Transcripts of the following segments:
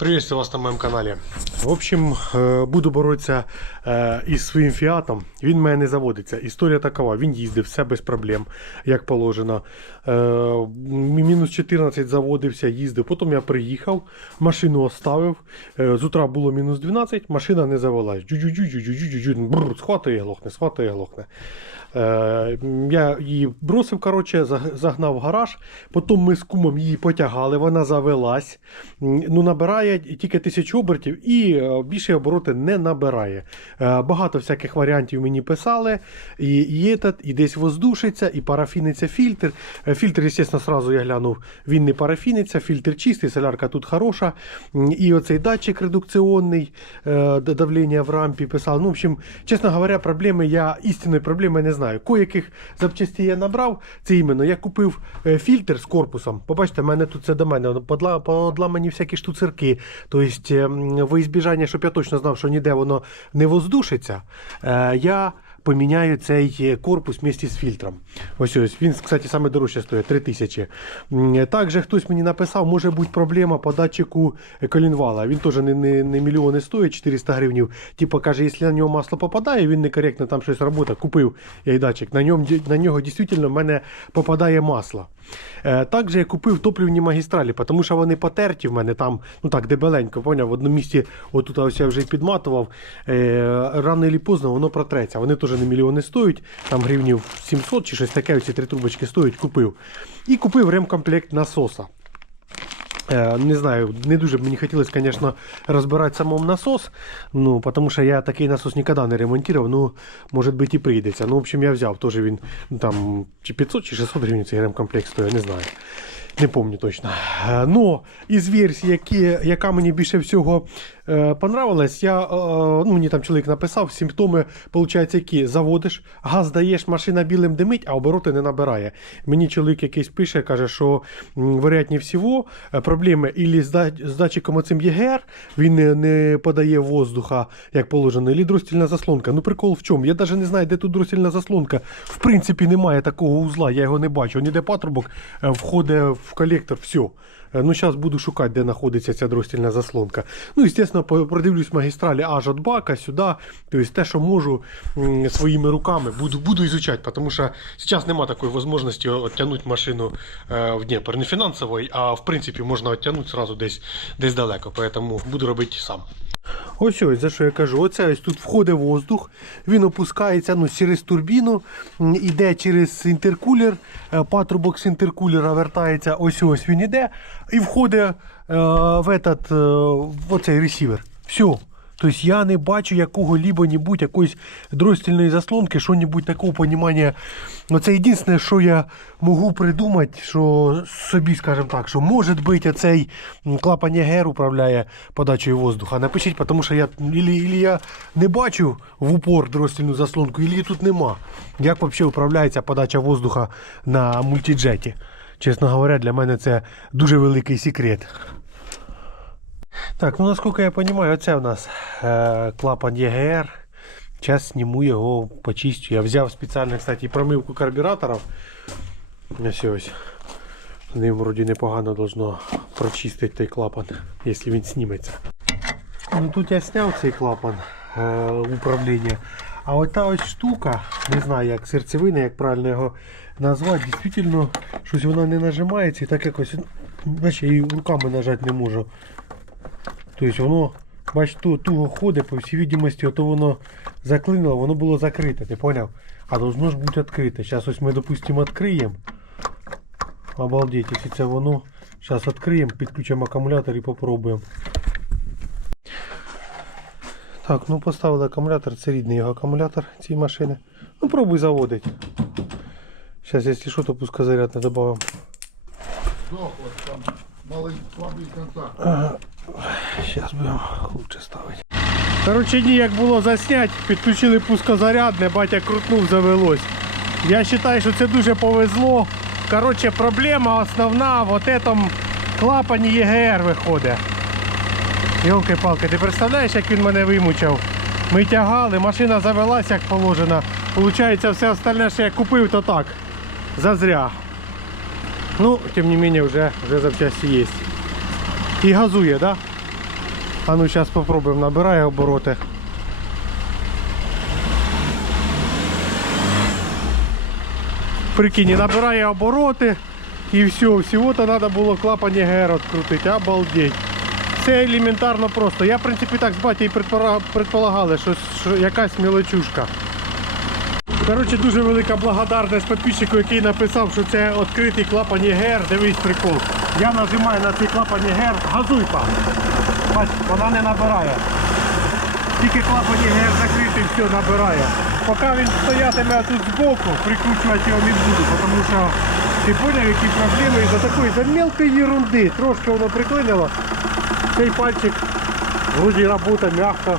Приветствую вас на моєму каналі. В общем, е, буду боротися е, із своїм фіатом. Він в мене не заводиться. Історія такова: він їздив все без проблем, як положено. Е, Мінус 14 заводився, їздив. Потім я приїхав, машину оставив. З утра було мінус 12, машина не завелась. Схватує, глохне, схватує, глохне. Я її бросив, коротше, загнав в гараж. Потім ми з кумом її потягали, вона завелась. Ну, набирає тільки тисячу обертів і е, більше обороти не набирає. Е, Багато всяких варіантів мені писали. І, і, этот, і десь воздушиться, і парафіниться фільтр. Е, Фільтр, звісно, сразу я глянув, він не парафіниться, фільтр чистий, солярка тут хороша. І оцей датчик редукціонний давлення в рампі писав. Ну, в общем, чесно говоря, проблеми я істинної проблеми не знаю. Кояких запчастей я набрав. Це іменно я купив фільтр з корпусом. Побачите, в мене тут це до мене подламані всякі штуцерки. Тобто, есть во ізбіжання, щоб я точно знав, що ніде воно не воздушиться. е, Я поміняю цей е, корпус вместе з фільтром. Ось ось. Він, кстати, саме дорожче стоїть 3000. М, Також хтось мені написав, може бути проблема по датчику е, колінвала. Він теж не, не, не мільйони стоїть, 400 гривнів. Типа каже, якщо на нього масло попадає, він некоректно там щось робота. Купив я й датчик. На, ньому, на нього дійсно в мене попадає масло. Е, Також я купив топливні магістралі, тому що вони потерті в мене там, ну так, дебеленько, поняв, в одному місці, отут ось я вже підматував. Е, рано чи поздно воно протреться. Вони теж не мільйони стоять, там гривнів 700 чи щось таке, ці три трубочки стоять, купив. І купив ремкомплект насоса. Е, Не знаю, не дуже б мені хотілося, звісно, розбирати самому насос, ну, тому що я такий насос ніколи не ремонтував, ну, може бути і прийдеться. Ну, в общем, я взяв, теж він ну, там чи 500, чи 600 гривень цей ремкомплект стоїть, не знаю. Не пам'ятаю точно. Е, Но із версій, які, яка мені більше всього е, понравилась, я, е, ну, мені там чоловік написав, симптоми, виходить, які заводиш, газ даєш, машина білим димить, а обороти не набирає. Мені чоловік якийсь пише, каже, що вероятні всього е, проблеми ілі з, да- датчиком оцим ЄГР, він не, не подає воздуха, як положено, ілі дростільна заслонка. Ну прикол в чому? Я навіть не знаю, де тут дростільна заслонка. В принципі, немає такого узла, я його не бачу. Ніде патрубок е, входить в колектор, все. Е, Ну, зараз буду шукати, де знаходиться ця дростільна заслонка. Ну, звісно, продивлюсь магістралі аж від бака сюди. Тобто те, що можу своїми руками, буду, буду ізучати, тому що зараз немає такої можливості відтягнути машину е, в Дніпр. Не фінансової, а в принципі можна відтягнути сразу десь, десь далеко. Тому буду робити сам. Ось ось, за що я кажу. Оце ось тут входить воздух, він опускається ну, через турбіну, йде через інтеркулер, е, патрубок з інтеркулера вертається, ось ось він іде, і входить е, в, этот, е, в оцей ресівер. Все. Тобто я не бачу якого-либо-небудь, якоїсь дростільної заслонки, що-небудь такого понімання. Ну, це єдине, що я можу придумати, що собі, скажімо так, що може бути цей клапан ЄГР управляє подачею воздуха. Напишіть, тому що я ілі, ілі я не бачу в упор дростільну заслонку, ілі тут нема. Як взагалі управляється подача воздуха на мультиджеті? Чесно говоря, для мене це дуже великий секрет. Так, ну наскільки я розумію, оце у нас е, клапан ЄГР. Зараз зніму його, почистю. Я взяв спеціально, кстати, промивку карбюраторів. Ось ось. Ним вроді непогано должно прочистити той клапан, якщо він зніметься. Ну тут я зняв цей клапан е, управління. А от та ось штука, не знаю як серцевина, як правильно його назвати, дійсно щось вона не нажимається і так якось, ну, наче її руками нажати не можу. Тобто воно, бач, ту, туго ходить, по всій відомості, ото воно заклинило, воно було закрите, ти поняв? А должно ж бути відкрите. Зараз ось ми, допустимо, відкриємо. Обалдеть, якщо це воно. Зараз відкриємо, підключимо акумулятор і попробуємо. Так, ну поставили акумулятор, це рідний його акумулятор цієї машини. Ну пробуй заводити. Зараз, якщо що, то пускозаряд не додамо. Сдохло, Зараз будемо лучше ставити. Коротше, ні, як було заснять, підключили пускозарядне, батя крутнув, завелось. Я вважаю, що це дуже повезло. Коротше, проблема основна в от этом клапані ЄГР виходить. Йолки-палки, ти представляєш, як він мене вимучав? Ми тягали, машина завелась як положено. Получається, все остальне, що я купив, то так. Зазря. Ну, тим не менее, вже, вже запчасті є. І газує, так? Да? А ну зараз спробуємо, набирає обороти. Прикинь, набирає обороти і все, всього-то треба було клапан ЄГР відкрутити, обалдеть. Це елементарно просто. Я, в принципі, так з предпора- предполагали, що, що якась мілочушка. Коротше, дуже велика благодарність підписчику, який написав, що це відкритий клапан ЄГР. Дивись прикол. Я нажимаю на цей клапан ЄГР, газуй пан. Бач, вона не набирає. Тільки клапан ЄГР закритий, все набирає. Поки він стоятиме тут збоку, прикручувати його не буду, тому що ти поняв, які проблеми із-за такої за мелкої ерунди. Трошки воно приклинило. Цей пальчик вроді робота м'яко.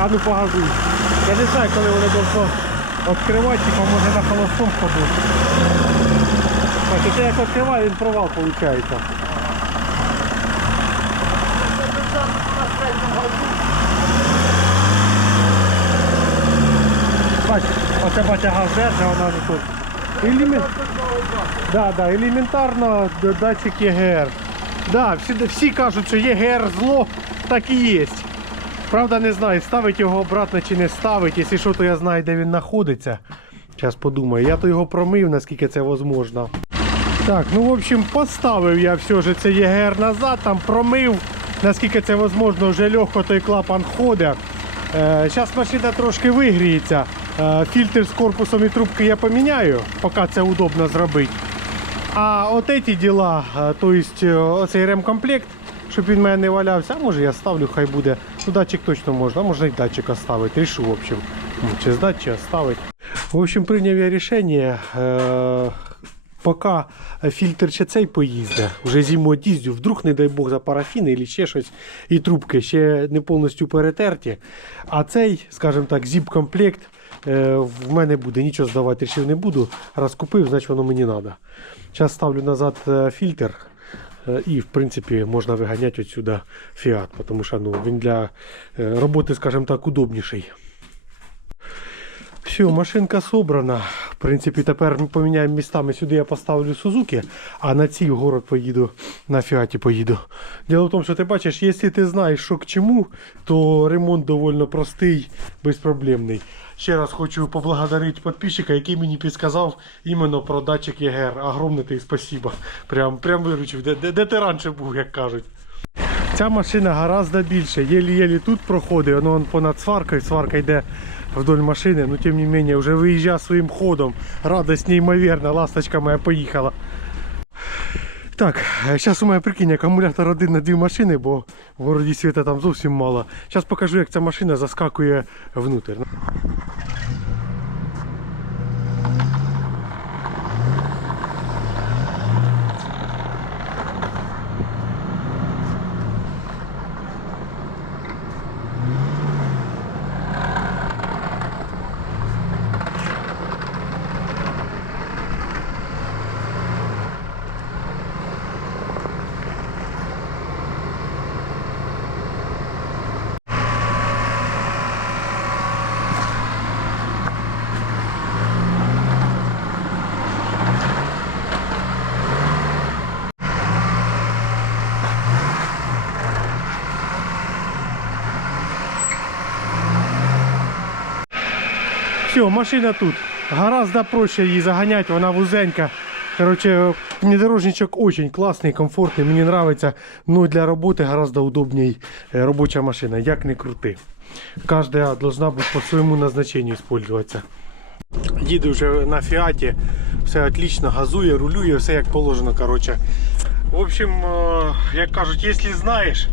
А ну погазуй. Я не знаю, коли воно должно відкривати, типа може на холостом ходити. Бачите, як відкриває, він провал виходить. Оце батя газ держа, вона не тут. Елемент... Да, да, елементарно датчик ЄГР. Да, всі, всі кажуть, що ЄГР зло, так і є. Правда, не знаю, ставить його обратно чи не ставить. Якщо що, то я знаю, де він знаходиться. Зараз подумаю. Я то його промив, наскільки це можливо. Так, ну в общем, поставив я все ж це ЄГР назад, там промив, наскільки це можливо, вже легко той клапан ходить. Зараз машина трошки вигріється. Е, фільтр з корпусом і трубки я поміняю, поки це удобно зробити. А от ці діла, е, то есть е, оцей ремкомплект, щоб він в мене не валявся, може я ставлю, хай буде. Ну, датчик точно можна, а можна і датчик оставити. Рішу, в общем. Ну, Чи здати, чи оставити. В общем, прийняв я рішення. Е- Поки фільтр ще цей поїзде, вже зиму діздю, вдруг, не дай Бог, за парафін або ще щось, і трубки ще не повністю перетерті. А цей, скажімо так, зіп-комплект е, в мене буде, нічого здавати рішив не буду. Раз купив, значить воно мені треба. Зараз ставлю назад е, фільтр. е, І, в принципі, можна виганяти отсюда фіат, тому що ну, він для е, роботи, скажімо так, удобніший. Все, машинка собрана. В принципі, тепер ми поміняємо містами. Сюди я поставлю Сузуки, а на цій город поїду, на Фіаті поїду. Діло в тому, що ти бачиш, якщо ти знаєш, що к чому, то ремонт доволі простий, безпроблемний. Ще раз хочу поблагодарити підписчика, який мені підказав іменно про датчик ЄГР. Огромне тобі спасибо. Прям, прям виручив. Де, де, де ти раніше був, як кажуть. Ця машина гораздо більше. Єлі-єлі тут проходить, воно понад сваркою, сварка йде вдоль машины, но тем не менее, уже выезжая своим ходом. Радость неимоверна, ласточка моя поехала. Так, зараз у мене прикинь, акумулятор один на дві машини, бо в городі світа там зовсім мало. Зараз покажу, як ця машина заскакує внутрь. Все, машина тут. Гораздо проще її заганяти, вона вузенька. Короче, внедорожничок очень классный, комфортный, мені нравится. Ну, для роботи гораздо удобней е, робоча машина, як не крути. Каждая должна бути по своєму назначенню использоваться. Їду вже на фіаті, все отлично, газує, рулює, все як положено. Короче. В общем, е, як кажуть, якщо знаєш,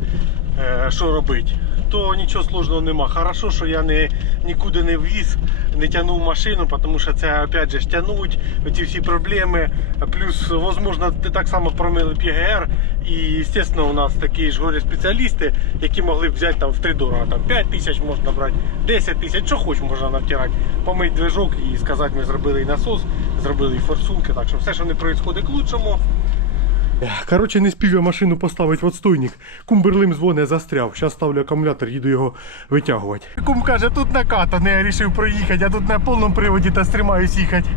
е, що робити, то нічого сложного нема. Хорошо, що я не, нікуди не ввіз, не тягнув машину, тому що це опять же тягнуть ці всі проблеми. Плюс, можливо, ти так само промили ПГР. І, звісно, у нас такі ж горі спеціалісти, які могли б взяти там в три дорога. Там 5 тисяч можна брати, 10 тисяч, що хоч можна навтирати. Помить движок і сказати, ми зробили і насос, зробили і форсунки. Так що все, що не відбувається к лучшому. Коротше, не спів я машину поставити в отстойник. Кумберлим дзвоне, застряв. Зараз ставлю акумулятор, їду його витягувати. Кум каже, тут накатане, я вирішив проїхати, а тут на повному приводі та стримаюсь їхати.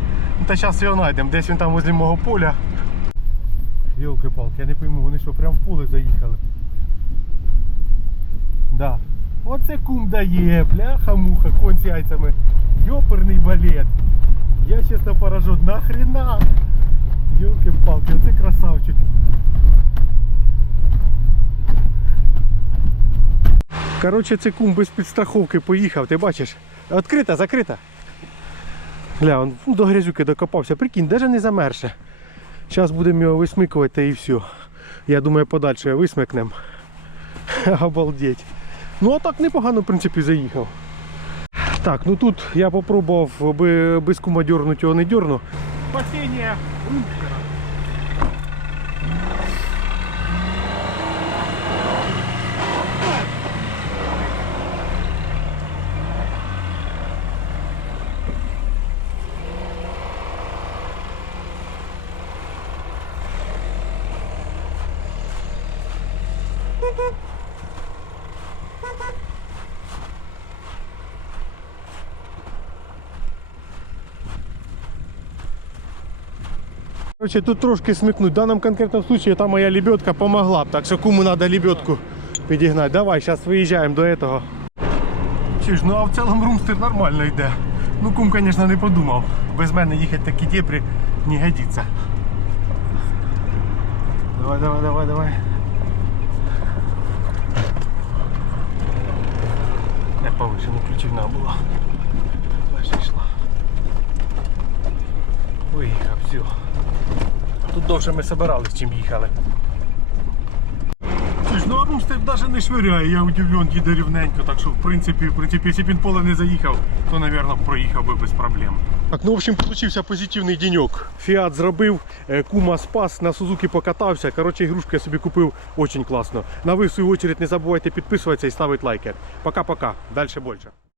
Та зараз його знайдемо. Десь він там возле мого поля. Йолки-палки, я не пойму, вони що, прямо в поле заїхали. Да. Оце кум дає, бляха-муха, конь з яйцями. Йоперний балет. Я чесно поражу, нахрена? Йолки-палки, оце красавчик. Коротше, це кум без підстраховки поїхав, ти бачиш? Відкрита, закрита. Гля, он до грязюки докопався. Прикинь, навіть не замерше. Зараз будемо його висмикувати та і все. Я думаю, подальше висмикнемо. Обалдеть. Ну а так непогано, в принципі, заїхав. Так, ну тут я попробував би без кума дернути його не дерну. Спасіння Короче, тут трошки смикнуть. В даному конкретному случае та моя лебедка помогла так що кому треба лебедку підігнати. Давай, зараз виїжджаємо до этого. Чи ну а в цілому румстер нормально йде. Ну кум, звісно, не подумав. Без мене їхати такі дєпрі не годиться. Давай, давай, давай, давай. Не повишено ключівна була. Лише йшла. Виїхав, все. Тут довше ми собирались, чим їхали. Слушай, ну степ навіть не швиряє, я удивлен, їде рівненько, так що в принципі, в принципі, якщо б він поле не заїхав, то, мабуть, проїхав би без проблем. Так, ну в общем, получився позитивний денек. Фіат зробив, е, кума спас, на Сузуки покатався. Коротше, ігрушку я собі купив очень класно. На ви, в свою очередь, не забувайте підписуватися і ставити лайки. Пока-пока. Дальше більше.